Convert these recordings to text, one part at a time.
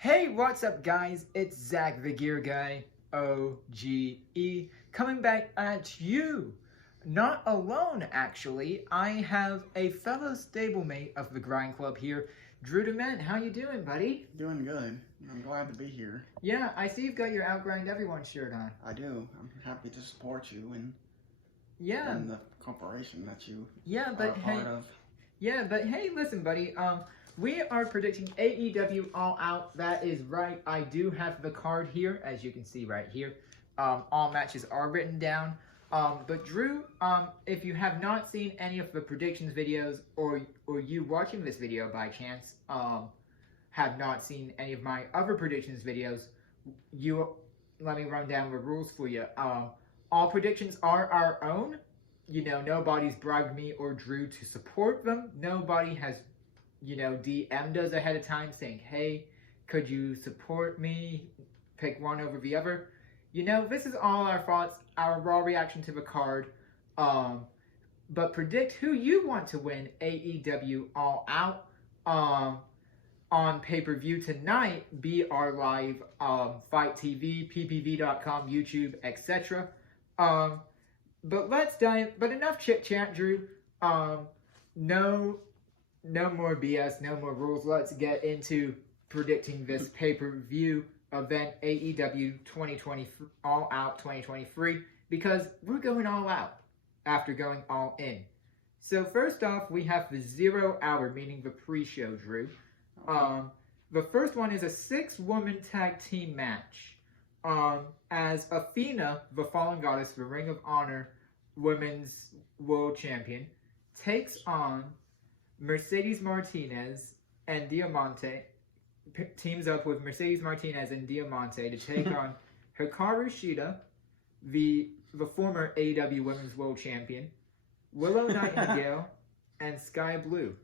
Hey, what's up guys? It's Zach the Gear Guy, OGE, coming back at you. Not alone, actually. I have a fellow stablemate of the Grind Club here, Drew Dement. How you doing, buddy? Doing good. I'm glad to be here. Yeah, I see you've got your Outgrind Everyone shirt on. I do. I'm happy to support you and the corporation that you are part of. Yeah, but hey, listen, buddy. We are predicting AEW All Out. That is right. I do have the card here, as you can see right here. All matches are written down. But Drew, if you have not seen any of the predictions videos, or you watching this video by chance, have not seen any of my other predictions videos, let me run down the rules for you. All predictions are our own. You know, nobody's bribed me or Drew to support them. Nobody has, DM'd us ahead of time saying, hey, could you support me? Pick one over the other. This is all our thoughts, our raw reaction to the card. But predict who you want to win AEW All Out on pay-per-view tonight. Be our live Fight TV, ppv.com, YouTube, etc. But enough chit-chat, Drew. No more BS, no more rules. Let's get into predicting this pay-per-view event, AEW 2020 All Out 2023, because we're going all out after going all in. So first off, we have the 0 hour, meaning the pre-show, Drew. The first one is a 6-woman tag team match. As Athena, the Fallen Goddess, the Ring of Honor Women's World Champion, takes on Mercedes Martinez and Diamante, teams up with Mercedes Martinez and Diamante to take on Hikaru Shida, the former AEW Women's World Champion, Willow Nightingale, and Sky Blue.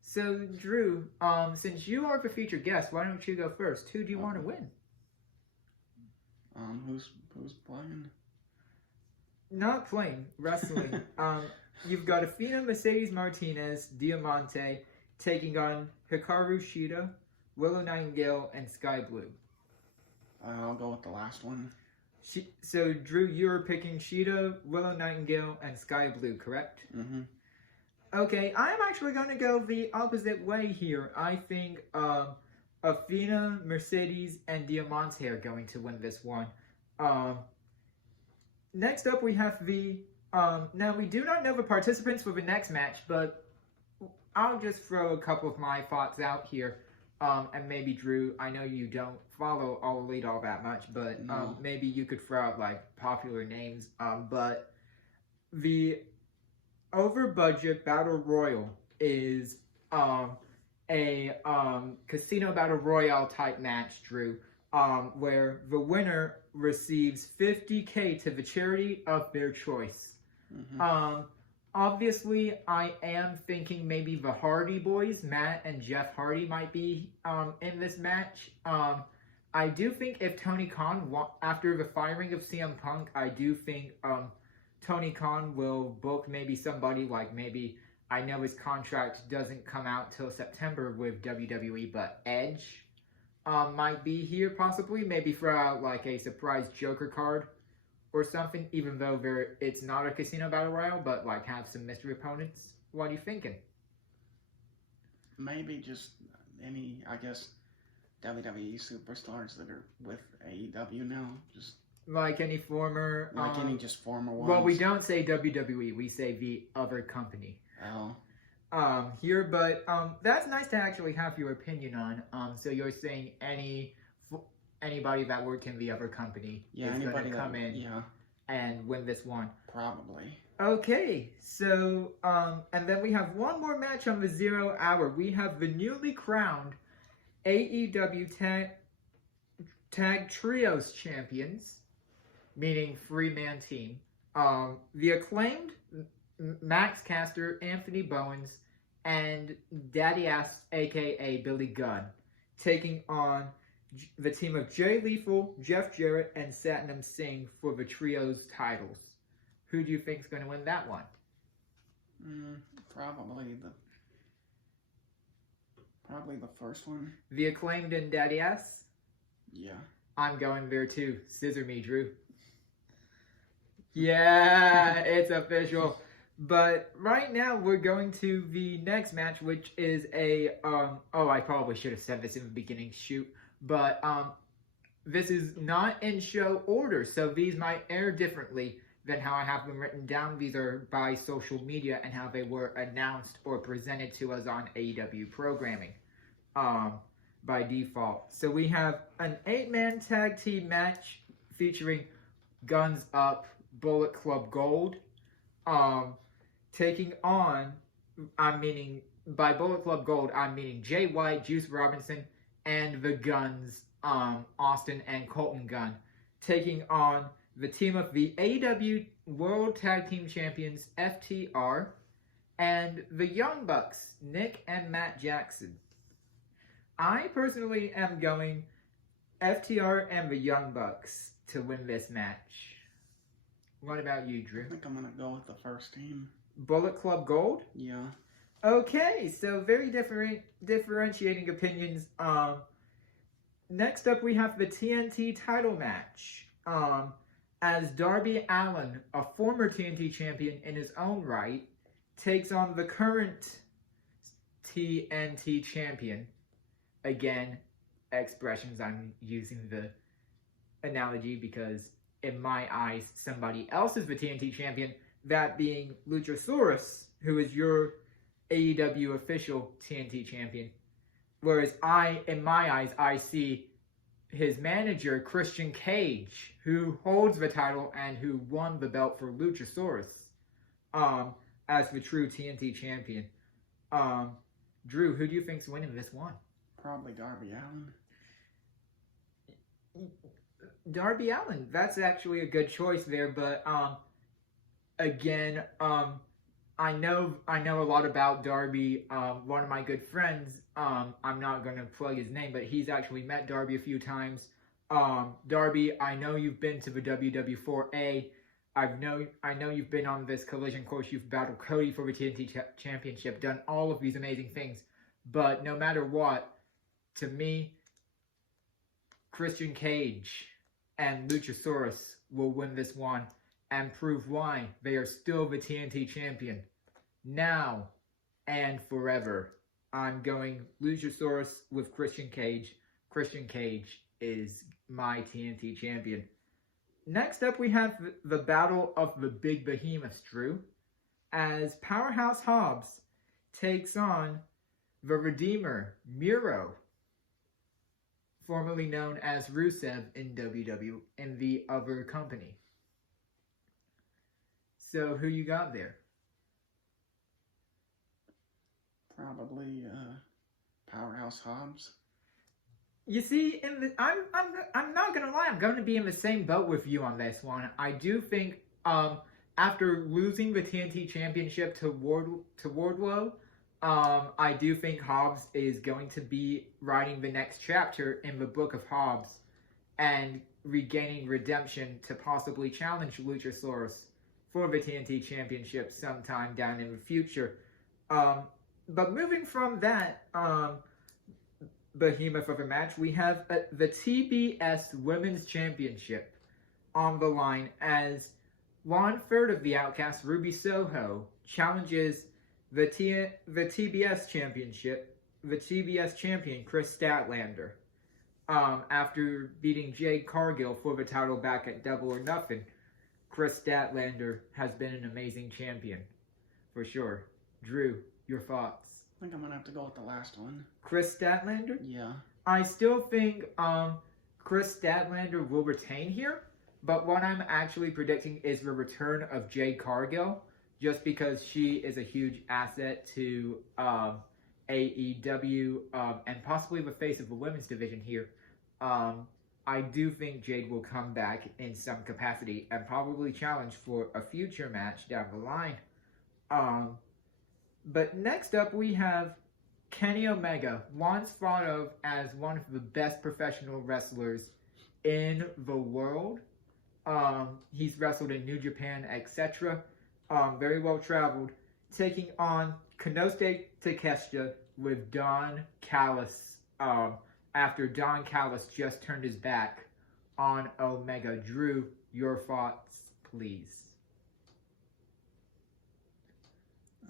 So, Drew, since you are the featured guest, why don't you go first? Who do you want to win? Who's playing? Not playing, wrestling. You've got Athena, Mercedes Martinez, Diamante taking on Hikaru Shida, Willow Nightingale, and Sky Blue. I'll go with the last one. So, Drew, you're picking Shida, Willow Nightingale, and Sky Blue, correct? Mm-hmm. Okay, I'm actually going to go the opposite way here. I think Athena, Mercedes, and Diamante are going to win this one. Next up, we have now we do not know the participants for the next match, but I'll just throw a couple of my thoughts out here. And maybe, Drew, I know you don't follow All Elite all that much, but maybe you could throw out, popular names. But the over-budget Battle Royal is a Casino Battle Royale type match, Drew, where the winner receives $50K to the charity of their choice. Mm-hmm. Obviously, I am thinking maybe the Hardy Boys, Matt and Jeff Hardy, might be in this match. I do think if Tony Khan, after the firing of CM Punk, I do think Tony Khan will book maybe somebody I know his contract doesn't come out till September with WWE, but Edge might be here possibly. Maybe throw out a surprise Joker card or something, even though it's not a Casino Battle Royale, but have some mystery opponents. What are you thinking? Maybe just any, WWE superstars that are with AEW now. Just any former... any just former ones. Well, we don't say WWE, we say the other company. Oh. But that's nice to actually have your opinion on. So you're saying anybody that worked in the other company is going to come in and win this one. Probably. Okay, so, and then we have one more match on the 0 hour. We have the newly crowned AEW Tag Trios Champions, meaning 3-man team. The Acclaimed, Max Caster, Anthony Bowens, and Daddy Ass, a.k.a. Billy Gunn, taking on the team of Jay Lethal, Jeff Jarrett, and Satnam Singh for the Trios titles. Who do you think is going to win that one? Probably Probably the first one. The Acclaimed and Daddy S? Yeah. I'm going there too. Scissor me, Drew. Yeah, it's official. But right now we're going to the next match, which is a I probably should have said this in the beginning, shoot. But this is not in show order, so these might air differently than how I have them written down. These are by social media and how they were announced or presented to us on AEW programming. By default. So we have an 8-man tag team match featuring Guns Up, Bullet Club Gold, taking on, by Bullet Club Gold, I'm meaning Jay White, Juice Robinson, and the Guns, Austin and Colton Gunn, taking on the team of the AEW World Tag Team Champions, FTR, and the Young Bucks, Nick and Matt Jackson. I personally am going FTR and the Young Bucks to win this match. What about you, Drew? I think I'm going to go with the first team. Bullet Club Gold? Yeah. Okay, so very differentiating opinions. Next up we have the TNT title match. As Darby Allin, a former TNT champion in his own right, takes on the current TNT champion. Again, expressions, I'm using the analogy because in my eyes, somebody else is the TNT champion, that being Luchasaurus, who is your AEW official TNT champion. Whereas in my eyes, I see his manager, Christian Cage, who holds the title and who won the belt for Luchasaurus, as the true TNT champion. Drew, who do you think's winning this one? Probably Darby Allin. Darby Allin, that's actually a good choice there, but again, I know a lot about Darby. One of my good friends, I'm not gonna plug his name, but he's actually met Darby a few times. Darby, I know you've been to the WW4A. I know you've been on this Collision course. You've battled Cody for the TNT Championship, done all of these amazing things. But no matter what, to me, Christian Cage and Luchasaurus will win this one and prove why they are still the TNT champion. Now and forever. I'm going Luchasaurus with Christian Cage. Christian Cage is my TNT champion. Next up, we have the Battle of the Big Behemoths, Drew, as Powerhouse Hobbs takes on the Redeemer, Miro, formerly known as Rusev in WW in the other company. So, who you got there? Probably Powerhouse Hobbs. You see, I'm not gonna lie, I'm going to be in the same boat with you on this one. I do think after losing the TNT Championship to Wardlow, I do think Hobbs is going to be writing the next chapter in the book of Hobbs and regaining redemption to possibly challenge Luchasaurus for the TNT Championship sometime down in the future. But moving from that behemoth of a match, we have the TBS Women's Championship on the line as 1/3 of the Outcast, Ruby Soho, challenges the TBS Championship, the TBS champion, Chris Statlander, after beating Jade Cargill for the title back at Double or Nothing. Chris Statlander has been an amazing champion, for sure. Drew, your thoughts? I think I'm going to have to go with the last one. Chris Statlander? Yeah. I still think Chris Statlander will retain here, but what I'm actually predicting is the return of Jade Cargill, just because she is a huge asset to AEW and possibly the face of the women's division here. I do think Jade will come back in some capacity and probably challenge for a future match down the line. But next up we have Kenny Omega, once thought of as one of the best professional wrestlers in the world. He's wrestled in New Japan, etc. Very well traveled, taking on Konosuke Takeshita, with Don Callis after Don Callis just turned his back on Omega. Drew, your thoughts, please.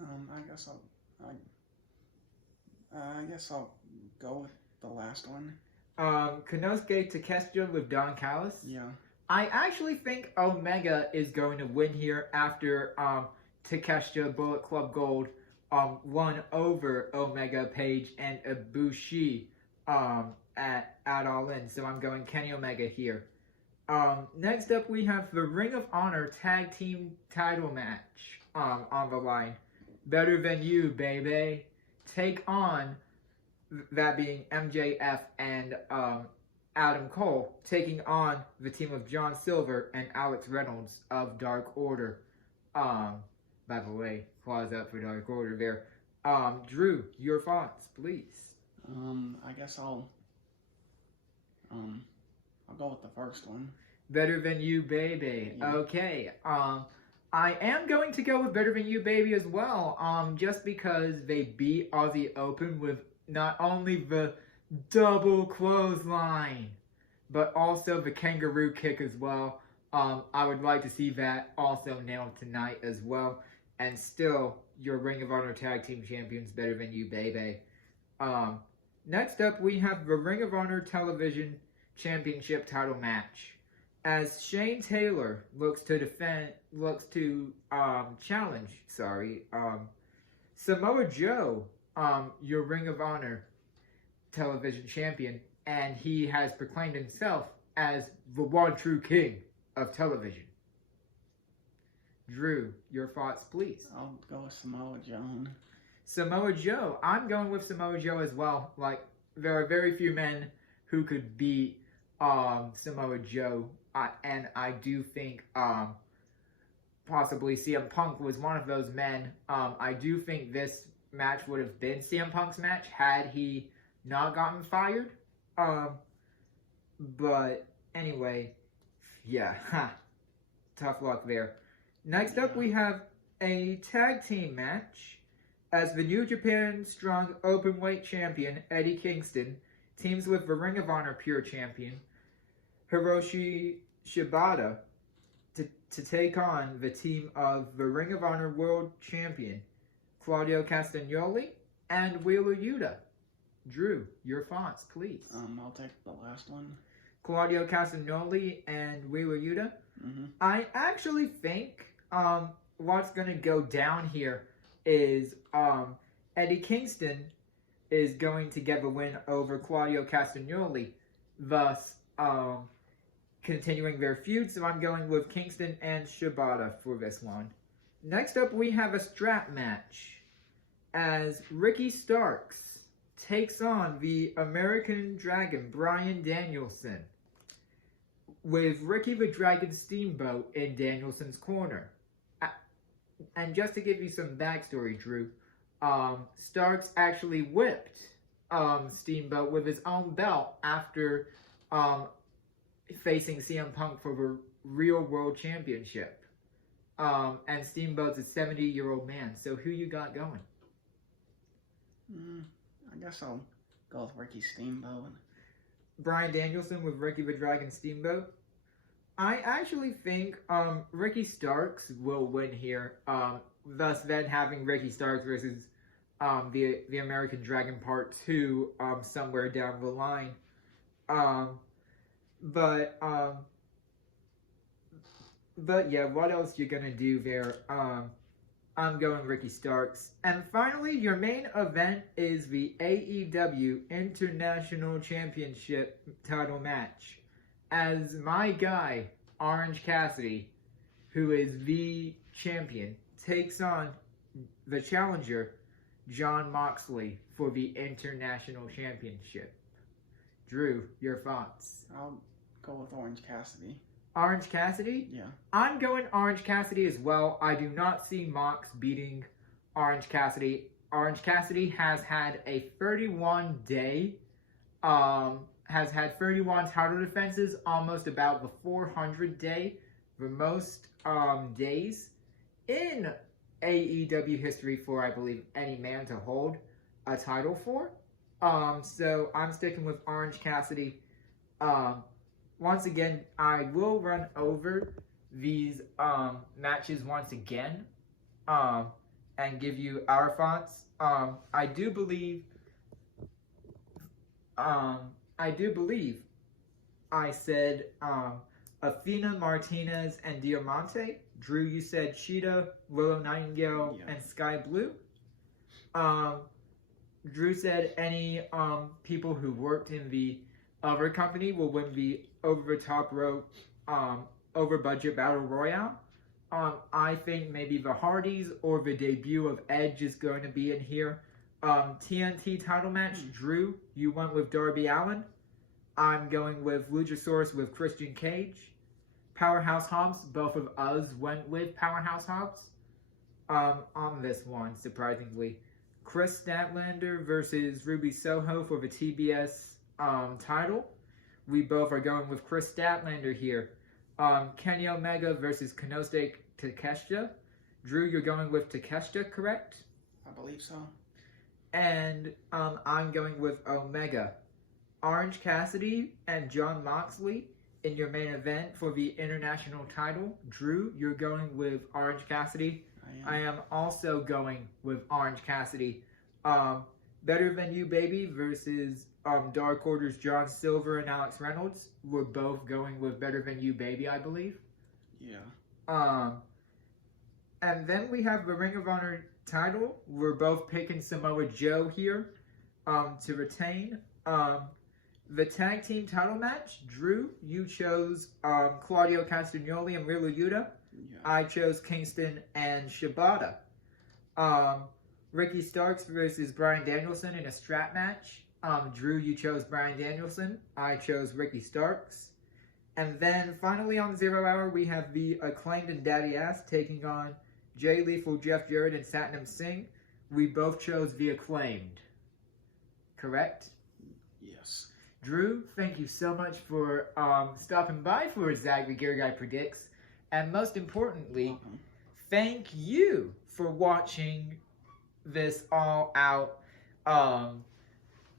I guess I'll go with the last one. Konosuke Takeshita with Don Callis. Yeah. I actually think Omega is going to win here after Takeshita Bullet Club Gold won over Omega, Page, and Ibushi at All In. So I'm going Kenny Omega here. Next up, we have the Ring of Honor Tag Team title match on the line. Better Than You, baby. Take on, that being MJF and Adam Cole, taking on the team of John Silver and Alex Reynolds of Dark Order. By the way, claws up for Dark Order there. Drew, your thoughts, please. I guess I'll go with the first one. Better Than You, baby. Yeah. Okay. I am going to go with Better Than You, baby as well. Just because they beat Aussie Open with not only the double clothesline, but also the kangaroo kick as well. I would like to see that also nailed tonight as well. And still, your Ring of Honor Tag Team Champions, Better Than You, baby. Next up, we have the Ring of Honor Television Championship title match, as Shane Taylor looks to challenge Samoa Joe, your Ring of Honor Television Champion, and he has proclaimed himself as the one true king of television. Drew, your thoughts, please. I'll go with Samoa Joe. Samoa Joe. I'm going with Samoa Joe as well. Like, there are very few men who could beat Samoa Joe, and I do think possibly CM Punk was one of those men. I do think this match would have been CM Punk's match had he not gotten fired. But anyway, yeah, tough luck there. Next up, we have a tag team match as the New Japan Strong Openweight Champion, Eddie Kingston, teams with the Ring of Honor Pure Champion, Hiroshi Shibata, to take on the team of the Ring of Honor World Champion, Claudio Castagnoli, and Wheeler Yuta. Drew, your thoughts, please. I'll take the last one. Claudio Castagnoli and Wheeler Yuta. Mm-hmm. I actually think what's going to go down here is Eddie Kingston is going to get the win over Claudio Castagnoli, thus continuing their feud. So I'm going with Kingston and Shibata for this one. Next up, we have a strap match as Ricky Starks takes on the American Dragon, Bryan Danielson, with Ricky the Dragon Steamboat in Danielson's corner. And just to give you some backstory, Drew, Starks actually whipped Steamboat with his own belt after facing CM Punk for the Real World Championship. And Steamboat's a 70-year-old man. So who you got going? I guess I'll go with Ricky Steamboat. Bryan Danielson with Ricky the Dragon Steamboat. I actually think Ricky Starks will win here. Thus then having Ricky Starks versus the American Dragon Part 2 somewhere down the line. But yeah, what else you gonna do there? I'm going Ricky Starks. And finally, your main event is the AEW International Championship title match, as my guy, Orange Cassidy, who is the champion, takes on the challenger, Jon Moxley, for the International Championship. Drew, your thoughts? I'll go with Orange Cassidy. Orange Cassidy? Yeah. I'm going Orange Cassidy as well. I do not see Mox beating Orange Cassidy. Orange Cassidy has had a 31-day, has had 31 title defenses, almost about the 400 day, the most days in AEW history for, I believe, any man to hold. a title for. So I'm sticking with Orange Cassidy. Once again, I will run over these matches once again and give you our thoughts. I do believe I said Athena, Martinez, and Diamante. Drew, you said Cheetah, Willow Nightingale, and Sky Blue. Drew said any people who worked in the other company will win the over the top rope over budget battle royale. I think maybe the Hardys or the debut of Edge is going to be in here. TNT title match, Drew, you went with Darby Allin. I'm going with Luchasaurus with Christian Cage. Powerhouse Hobbs, both of us went with Powerhouse Hobbs on this one, surprisingly. Chris Statlander versus Ruby Soho for the TBS title. We both are going with Chris Statlander here. Kenny Omega versus Konosuke Takeshita. Drew, you're going with Takeshita, correct? I believe so. And I'm going with Omega. Orange Cassidy and Jon Moxley in your main event for the international title. Drew, you're going with Orange Cassidy. I am also going with Orange Cassidy. Better Than You Baby versus Dark Order's John Silver and Alex Reynolds. We're both going with Better Than You Baby, I believe. Yeah. And then we have the Ring of Honor title. We're both picking Samoa Joe here to retain. The tag team title match, Drew, you chose Claudio Castagnoli and Wheeler Yuta. Yeah. I chose Kingston and Shibata. Ricky Starks versus Bryan Danielson in a strap match. Drew, you chose Bryan Danielson. I chose Ricky Starks. And then finally on 0 Hour, we have the Acclaimed and Daddy Ass taking on Jay Lethal, Jeff Jarrett, and Satnam Singh. We both chose the Acclaimed. Correct? Yes. Drew, thank you so much for stopping by for Zach the Gear Guy Predicts. And most importantly, thank you for watching this All Out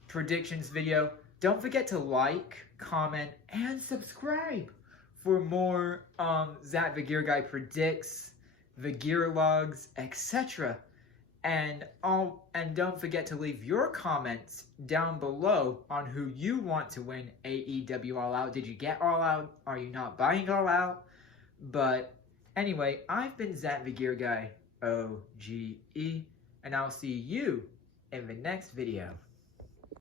predictions video. Don't forget to like, comment, and subscribe for more Zach the Gear Guy Predicts, the Gear Logs, etc. And don't forget to leave your comments down below on who you want to win AEW All Out. Did you get All Out? Are you not buying All Out? But anyway, I've been Zach the Gear Guy, OGE, and I'll see you in the next video.